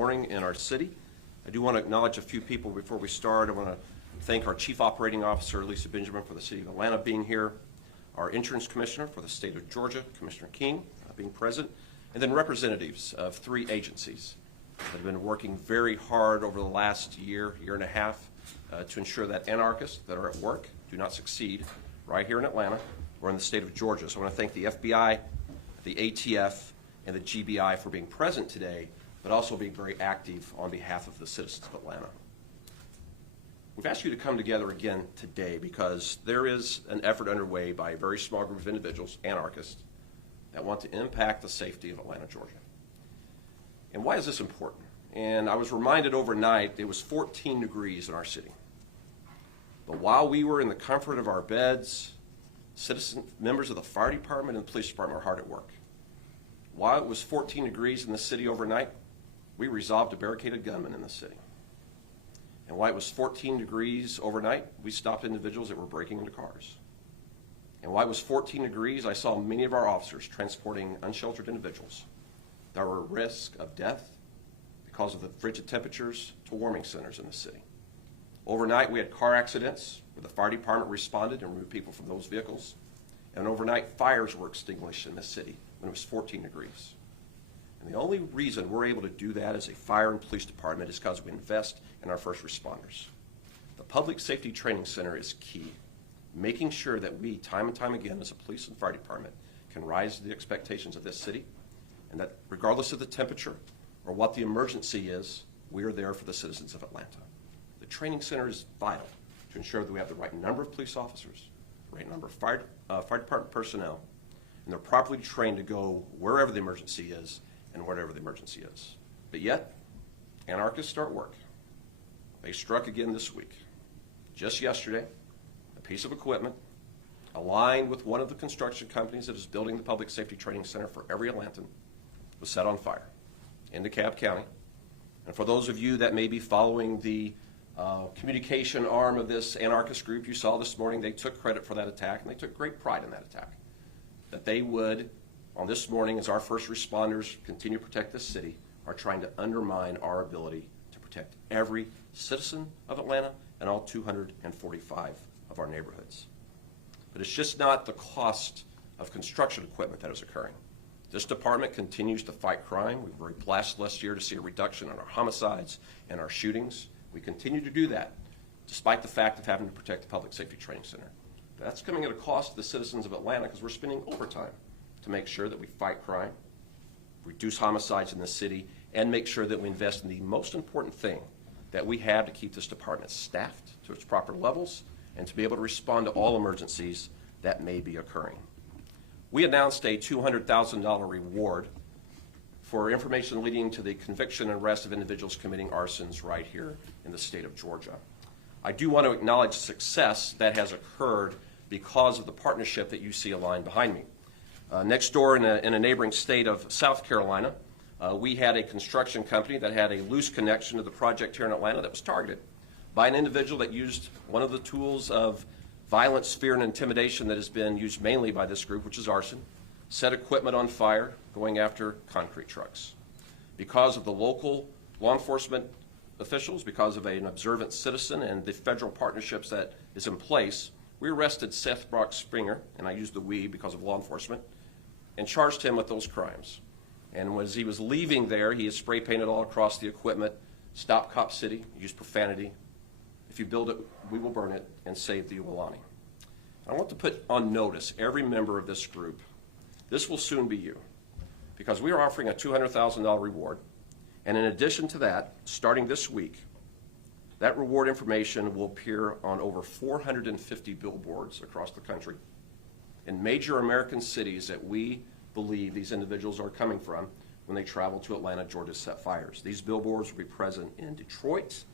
morning in our city. I do want to acknowledge a few people before we start. I want to thank our Chief Operating Officer, Lisa Benjamin, for the City of Atlanta being here, our Insurance Commissioner for the State of Georgia, Commissioner King, being present, and then representatives of 3 agencies that have been working very hard over the last year and a half to ensure that anarchists that are at work do not succeed right here in Atlanta or in the state of Georgia. So I want to thank the FBI, the ATF, and the GBI for being present today, but also being very active on behalf of the citizens of Atlanta. We've asked you to come together again today because there is an effort underway by a very small group of individuals, anarchists, that want to impact the safety of Atlanta, Georgia. And why is this important? And I was reminded overnight it was 14 degrees in our city. But while we were in the comfort of our beds, members of the fire department and the police department were hard at work. While it was 14 degrees in the city overnight, we resolved to barricade a gunman in the city. And while it was 14 degrees overnight, we stopped individuals that were breaking into cars. And while it was 14 degrees, I saw many of our officers transporting unsheltered individuals that were at risk of death because of the frigid temperatures to warming centers in the city. Overnight, we had car accidents where the fire department responded and removed people from those vehicles. And overnight, fires were extinguished in the city when it was 14 degrees. And the only reason we're able to do that as a fire and police department is because we invest in our first responders. The Public Safety Training Center is key, making sure that we, time and time again, as a police and fire department, can rise to the expectations of this city, and that regardless of the temperature or what the emergency is, we are there for the citizens of Atlanta. The training center is vital to ensure that we have the right number of police officers, the right number of fire department personnel, and they're properly trained to go wherever the emergency is and whatever the emergency is. But yet, anarchists start work. They struck again this week. Just yesterday, a piece of equipment aligned with one of the construction companies that is building the Public Safety Training Center for every Atlantan was set on fire in DeKalb County. And for those of you that may be following the communication arm of this anarchist group, you saw this morning they took credit for that attack, and they took great pride in that attack. That they would, on this morning, as our first responders continue to protect this city, are trying to undermine our ability to protect every citizen of Atlanta and all 245 of our neighborhoods. But it's just not the cost of construction equipment that is occurring. This department continues to fight crime. We were very blessed last year to see a reduction in our homicides and our shootings. We continue to do that, despite the fact of having to protect the Public Safety Training Center. That's coming at a cost to the citizens of Atlanta because we're spending overtime to make sure that we fight crime, reduce homicides in the city, and make sure that we invest in the most important thing that we have to keep this department staffed to its proper levels and to be able to respond to all emergencies that may be occurring. We announced a $200,000 reward for information leading to the conviction and arrest of individuals committing arsons right here in the state of Georgia. I do want to acknowledge success that has occurred because of the partnership that you see aligned behind me. Next door in a neighboring state of South Carolina, we had a construction company that had a loose connection to the project here in Atlanta that was targeted by an individual that used one of the tools of violence, fear, and intimidation that has been used mainly by this group, which is arson, set equipment on fire, going after concrete trucks. Because of the local law enforcement officials, because of an observant citizen and the federal partnerships that is in place, we arrested Seth Brock Springer, and I use the we because of law enforcement, and charged him with those crimes. And as he was leaving there, he had spray painted all across the equipment, "Stop Cop City," used profanity. "If you build it, we will burn it," and "Save the Uwalani." I want to put on notice every member of this group. This will soon be you, because we are offering a $200,000 reward. And in addition to that, starting this week, that reward information will appear on over 450 billboards across the country in major American cities that we believe these individuals are coming from when they travel to Atlanta, Georgia to set fires. These billboards will be present in Detroit,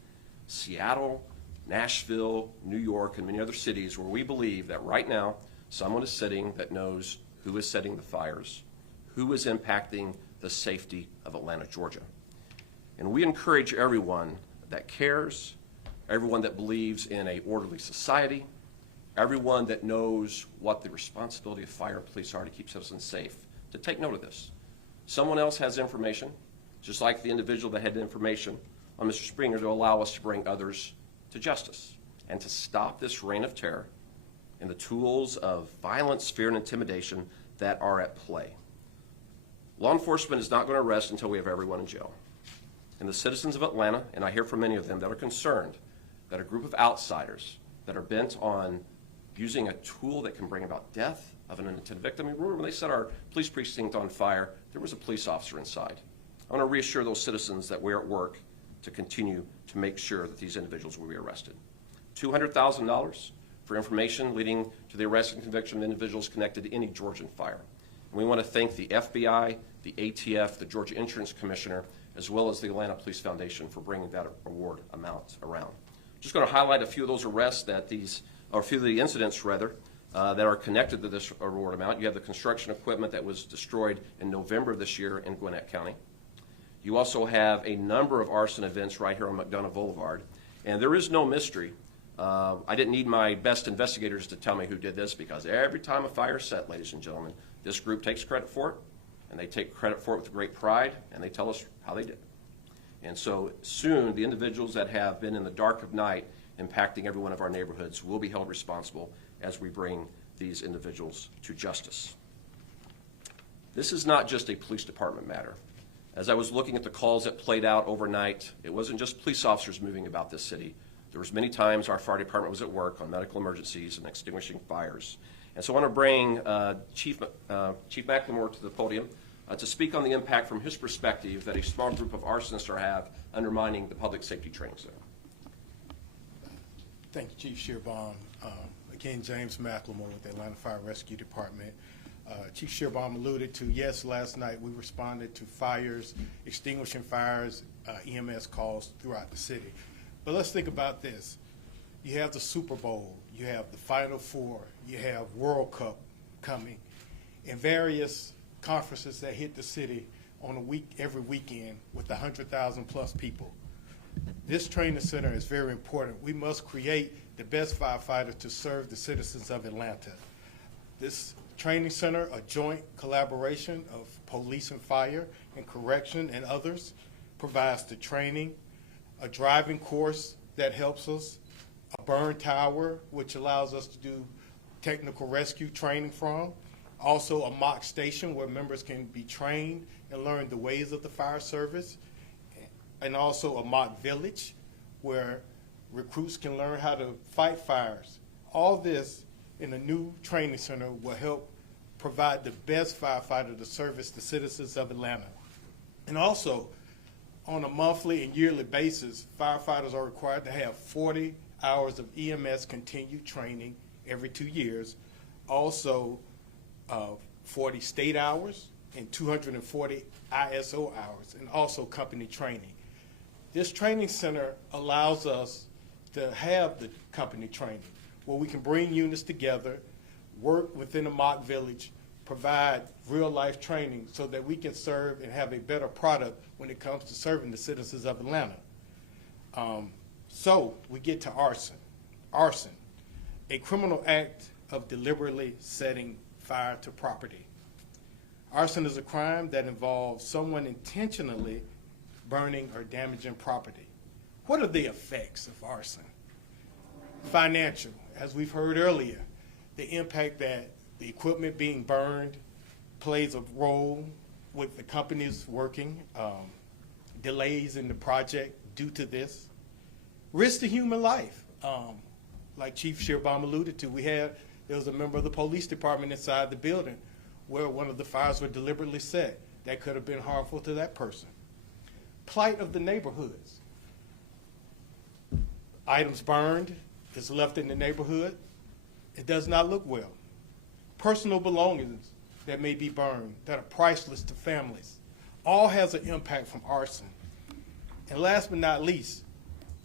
Seattle, Nashville, New York, and many other cities where we believe that right now someone is sitting that knows who is setting the fires, who is impacting the safety of Atlanta, Georgia. And we encourage everyone that cares, everyone that believes in an orderly society, everyone that knows what the responsibility of fire and police are to keep citizens safe, to take note of this. Someone else has information. just like the individual that had information on Mr. Springer, to allow us to bring others to justice and to stop this reign of terror and the tools of violence, fear, and intimidation that are at play. Law enforcement is not going to rest until we have everyone in jail. And the citizens of Atlanta, and I hear from many of them that are concerned that a group of outsiders that are bent on using a tool that can bring about death of an innocent victim. Remember when they set our police precinct on fire, there was a police officer inside. I want to reassure those citizens that we're at work to continue to make sure that these individuals will be arrested. $200,000 for information leading to the arrest and conviction of individuals connected to any Georgian fire. And we want to thank the FBI, the ATF, the Georgia Insurance Commissioner, as well as the Atlanta Police Foundation for bringing that award amount around. Just going to highlight a few of those arrests or a few of the incidents rather, that are connected to this award amount. You have the construction equipment that was destroyed in November of this year in Gwinnett County. You also have a number of arson events right here on McDonough Boulevard. And there is no mystery. I didn't need my best investigators to tell me who did this, because every time a fire is set, ladies and gentlemen, this group takes credit for it, and they take credit for it with great pride, and they tell us how they did it. And so soon, the individuals that have been in the dark of night impacting every one of our neighborhoods will be held responsible as we bring these individuals to justice. This is not just a police department matter. As I was looking at the calls that played out overnight, it wasn't just police officers moving about this city. There was many times our fire department was at work on medical emergencies and extinguishing fires. And so I want to bring Chief McLemore to the podium to speak on the impact from his perspective that a small group of arsonists are have undermining the Public Safety Training Center. Thank you, Chief Shearbaum. Again, James McLemore with the Atlanta Fire Rescue Department. Chief Shearbaum alluded to, yes, last night we responded to fires, extinguishing fires, EMS calls throughout the city. But let's think about this. You have the Super Bowl, you have the Final Four, you have World Cup coming, and various conferences that hit the city on every weekend with 100,000 plus people. This training center is very important. We must create the best firefighters to serve the citizens of Atlanta. This training center, a joint collaboration of police and fire and correction and others, provides the training, a driving course that helps us, a burn tower, which allows us to do technical rescue training from, also a mock station where members can be trained and learn the ways of the fire service, and also a mock village where recruits can learn how to fight fires. All this in a new training center will help provide the best firefighter to service the citizens of Atlanta. And also, on a monthly and yearly basis, firefighters are required to have 40 hours of EMS continued training every 2 years, also 40 state hours and 240 ISO hours, and also company training. This training center allows us to have the company training where we can bring units together, work within a mock village, provide real-life training so that we can serve and have a better product when it comes to serving the citizens of Atlanta. So we get to arson. Arson, a criminal act of deliberately setting fire to property. Arson is a crime that involves someone intentionally burning or damaging property. What are the effects of arson? Financial, as we've heard earlier, the impact that the equipment being burned plays a role with the companies working, delays in the project due to this. Risk to human life. Like Chief Shearbaum alluded to, there was a member of the police department inside the building where one of the fires were deliberately set. That could have been harmful to that person. Plight of the neighborhoods. Items burned, is left in the neighborhood. It does not look well. Personal belongings that may be burned that are priceless to families. All has an impact from arson. And last but not least,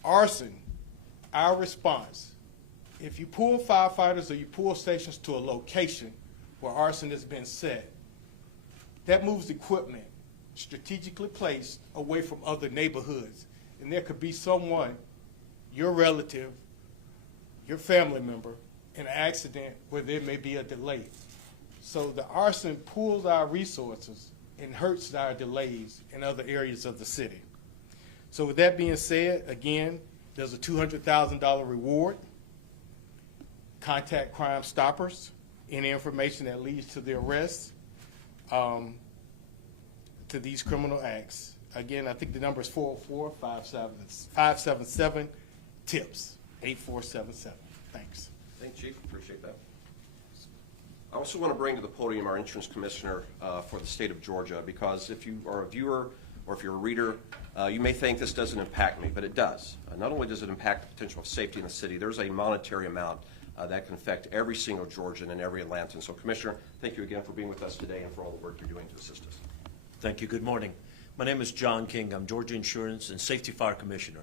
arson, our response. If you pull firefighters or you pull stations to a location where arson has been set, that moves equipment strategically placed away from other neighborhoods. And there could be someone, your relative, your family member, in an accident where there may be a delay. So the arson pulls our resources and hurts our delays in other areas of the city. So with that being said, again, there's a $200,000 reward. Contact Crime Stoppers. Any information that leads to the arrest to these criminal acts. Again, I think the number is 404-577-TIPS, 8477. Thanks. Thank you, Chief. Appreciate that. I also want to bring to the podium our insurance commissioner for the state of Georgia, because if you are a viewer or if you're a reader, you may think this doesn't impact me, but it does. Not only does it impact the potential of safety in the city, there's a monetary amount that can affect every single Georgian and every Atlantan. So, Commissioner, thank you again for being with us today and for all the work you're doing to assist us. Thank you. Good morning. My name is John King. I'm Georgia Insurance and Safety Fire Commissioner.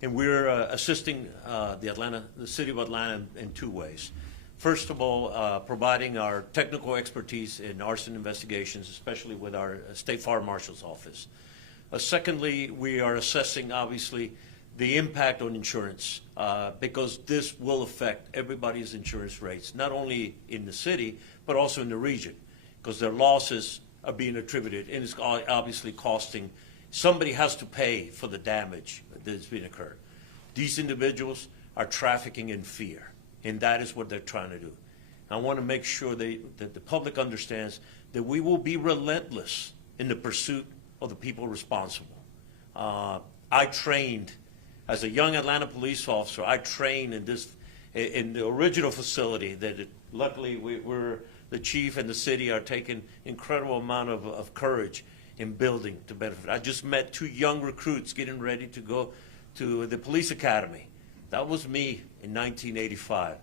And we're assisting the city of Atlanta in two ways. First of all, providing our technical expertise in arson investigations, especially with our State Fire Marshal's Office. Secondly, we are assessing, obviously, the impact on insurance because this will affect everybody's insurance rates, not only in the city, but also in the region, because their losses are being attributed, and it's obviously costing. Somebody has to pay for the damage that's been occurred. These individuals are trafficking in fear, and that is what they're trying to do. I want to make sure that the public understands that we will be relentless in the pursuit of the people responsible. I trained as a young Atlanta police officer. I trained in the original facility that luckily we're the chief and the city are taking incredible amount of courage in building to benefit. I just met two young recruits getting ready to go to the police academy. That was me in 1985.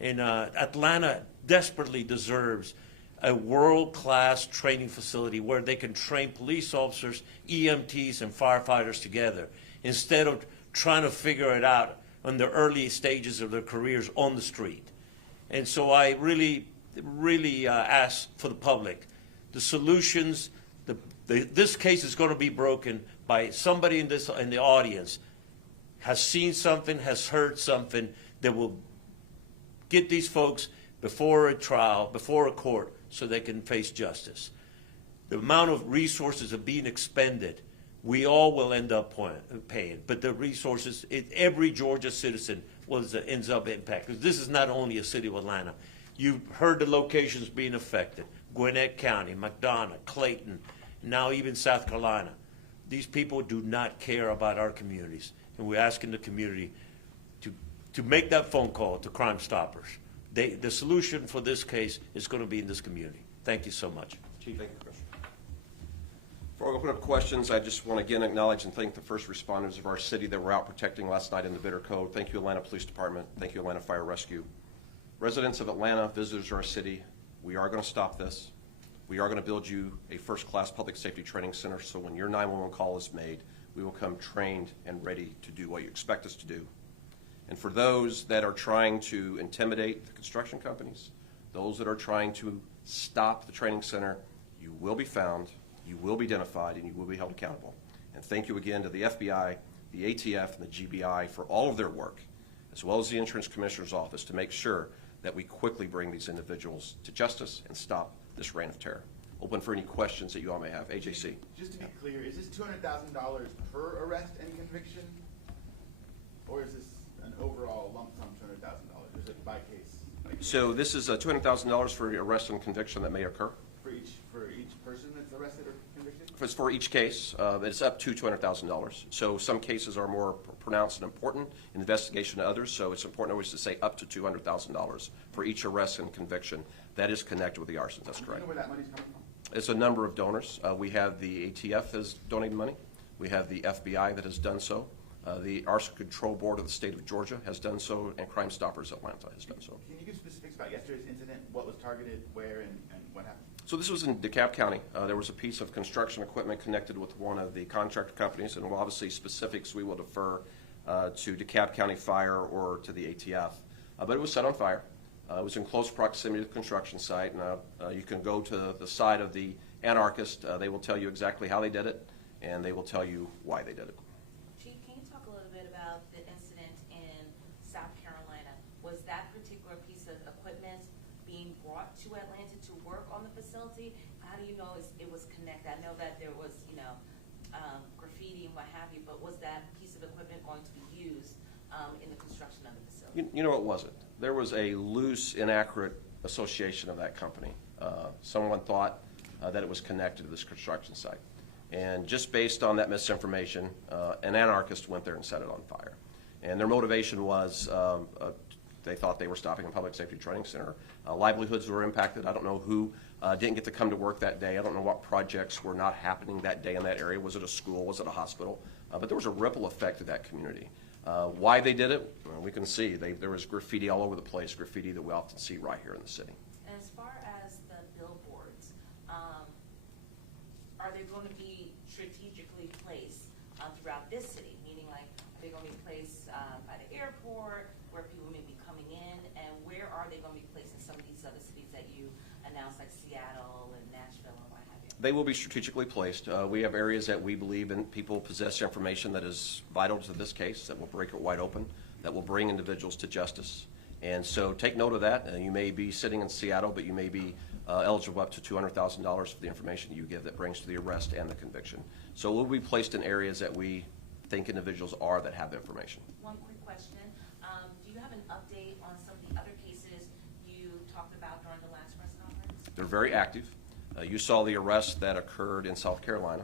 And Atlanta desperately deserves a world-class training facility where they can train police officers, EMTs, and firefighters together instead of trying to figure it out in the early stages of their careers on the street. And so I really ask for the public, the solutions, this case is going to be broken by somebody in the audience has seen something, has heard something that will get these folks before a trial, before a court, so they can face justice. The amount of resources are being expended, we all will end up paying, but the resources, every Georgia citizen ends up impacted. This is not only a city of Atlanta. You've heard the locations being affected: Gwinnett County, McDonough, Clayton, now even South Carolina. These people do not care about our communities, and we're asking the community to make that phone call to Crime Stoppers. The solution for this case is going to be in this community. Thank you so much. Chief. Thank you, Commissioner. Before I open up questions, I just want to again acknowledge and thank the first responders of our city that were out protecting last night in the Bitter Code. Thank you, Atlanta Police Department. Thank you, Atlanta Fire Rescue. Residents of Atlanta, visitors to our city, we are going to stop this. We are going to build you a first-class public safety training center, so when your 911 call is made, we will come trained and ready to do what you expect us to do. And for those that are trying to intimidate the construction companies, those that are trying to stop the training center, you will be found, you will be identified, and you will be held accountable. And thank you again to the FBI, the ATF, and the GBI for all of their work, as well as the Insurance Commissioner's Office, to make sure that we quickly bring these individuals to justice and stop this reign of terror. Open for any questions that you all may have. AJC. Just to be clear, is this $200,000 per arrest and conviction, or is this an overall lump sum $200,000? Or is it by case? So this is $200,000 for arrest and conviction that may occur. For each person that's arrested or convicted? If it's for each case, it's up to $200,000. So some cases are more pronounced and important in investigation than others, so it's important always to say up to $200,000 for each arrest and conviction. That is connected with the arsons, that's correct. Do you know where that money's coming from? It's a number of donors. We have the ATF has donated money. We have the FBI that has done so. The Arson Control Board of the state of Georgia has done so, and Crime Stoppers Atlanta has done so. Can you give specifics about yesterday's incident? What was targeted, where, and what happened? So this was in DeKalb County. There was a piece of construction equipment connected with one of the contractor companies, and obviously specifics we will defer to DeKalb County Fire or to the ATF. But it was set on fire. It was in close proximity to the construction site, and you can go to the side of the anarchist. They will tell you exactly how they did it, and they will tell you why they did it. Chief, can you talk a little bit about the incident in South Carolina? Was that particular piece of equipment being brought to Atlanta to work on the facility? how do you know it was connected? I know that there was, graffiti and what have you, but was that piece of equipment going to be used in the construction of the facility? You know, it wasn't. There was a loose, inaccurate association of that company. Someone thought that it was connected to this construction site. And just based on that misinformation, an anarchist went there and set it on fire. And their motivation was they thought they were stopping a public safety training center. Livelihoods were impacted. I don't know who didn't get to come to work that day. I don't know what projects were not happening that day in that area. Was it a school? Was it a hospital? But there was a ripple effect to that community. Why they did it, well, we can see. There was graffiti all over the place, graffiti that we often see right here in the city. And as far as the billboards, are they going to be strategically placed throughout this city? Meaning, like, are they going to be placed by the airport, where people may be coming in, and where are they going to be placed in some of these other cities that you announced, like Seattle and Nashville and what have you? They will be strategically placed. We have areas that we believe in people possess information that is vital to this case, that will break it wide open, that will bring individuals to justice. And so take note of that. You may be sitting in Seattle, but you may be eligible up to $200,000 for the information you give that brings to the arrest and the conviction. So we'll be placed in areas that we think individuals are that have information. One quick question. Do you have an update on some of the other cases you talked about during the last press conference? They're very active. You saw the arrest that occurred in South Carolina.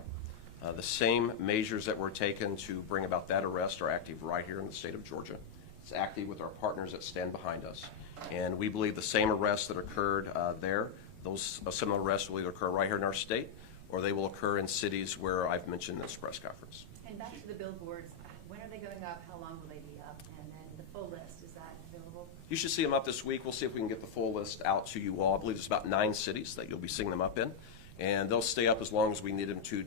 The same measures that were taken to bring about that arrest are active right here in the state of Georgia. It's active with our partners that stand behind us. And we believe the same arrests that occurred there, those similar arrests will either occur right here in our state, or they will occur in cities where I've mentioned in this press conference. And back to the billboards, when are they going up? How long will they be up? And then the full list, is that available? You should see them up this week. We'll see if we can get the full list out to you all. I believe there's about 9 cities that you'll be seeing them up in. And they'll stay up as long as we need them to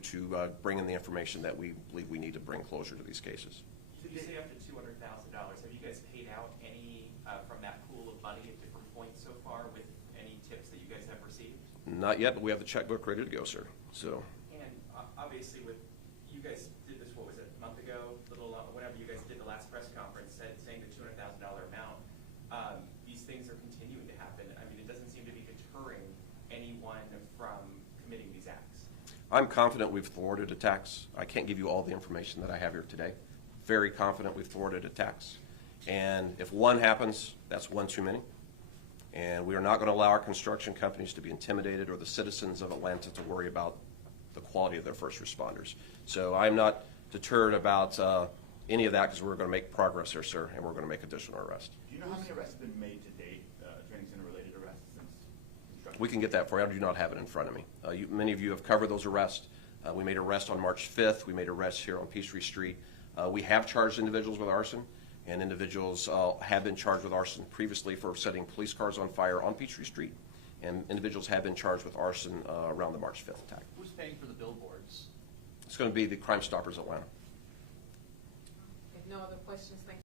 bring in the information that we believe we need to bring closure to these cases. So you say up to $200,000. Have you guys paid out any from that pool of money at different points so far with any tips that you guys have received? Not yet, but we have the checkbook ready to go, sir. So. And obviously, with you guys did this, what was it, a month ago? Whenever you guys did the last press conference, saying the $200,000 amount. These things are continuing to happen. I mean, it doesn't seem to be deterring anyone from committing these acts. I'm confident we've thwarted attacks. I can't give you all the information that I have here today. Very confident we've thwarted attacks. And if one happens, that's one too many. And we are not going to allow our construction companies to be intimidated or the citizens of Atlanta to worry about the quality of their first responders. So I'm not deterred about any of that because we're going to make progress here, sir, and we're going to make additional arrests. Do you know how many arrests have been made to date, training center related arrests since construction? We can get that for you. I do not have it in front of me. Many of you have covered those arrests. We made arrests on March 5th. We made arrests here on Peachtree Street. We have charged individuals with arson, and individuals have been charged with arson previously for setting police cars on fire on Peachtree Street, and individuals have been charged with arson around the March 5th attack. Who's paying for the billboards? It's going to be the Crime Stoppers Atlanta. If no other questions, thank you.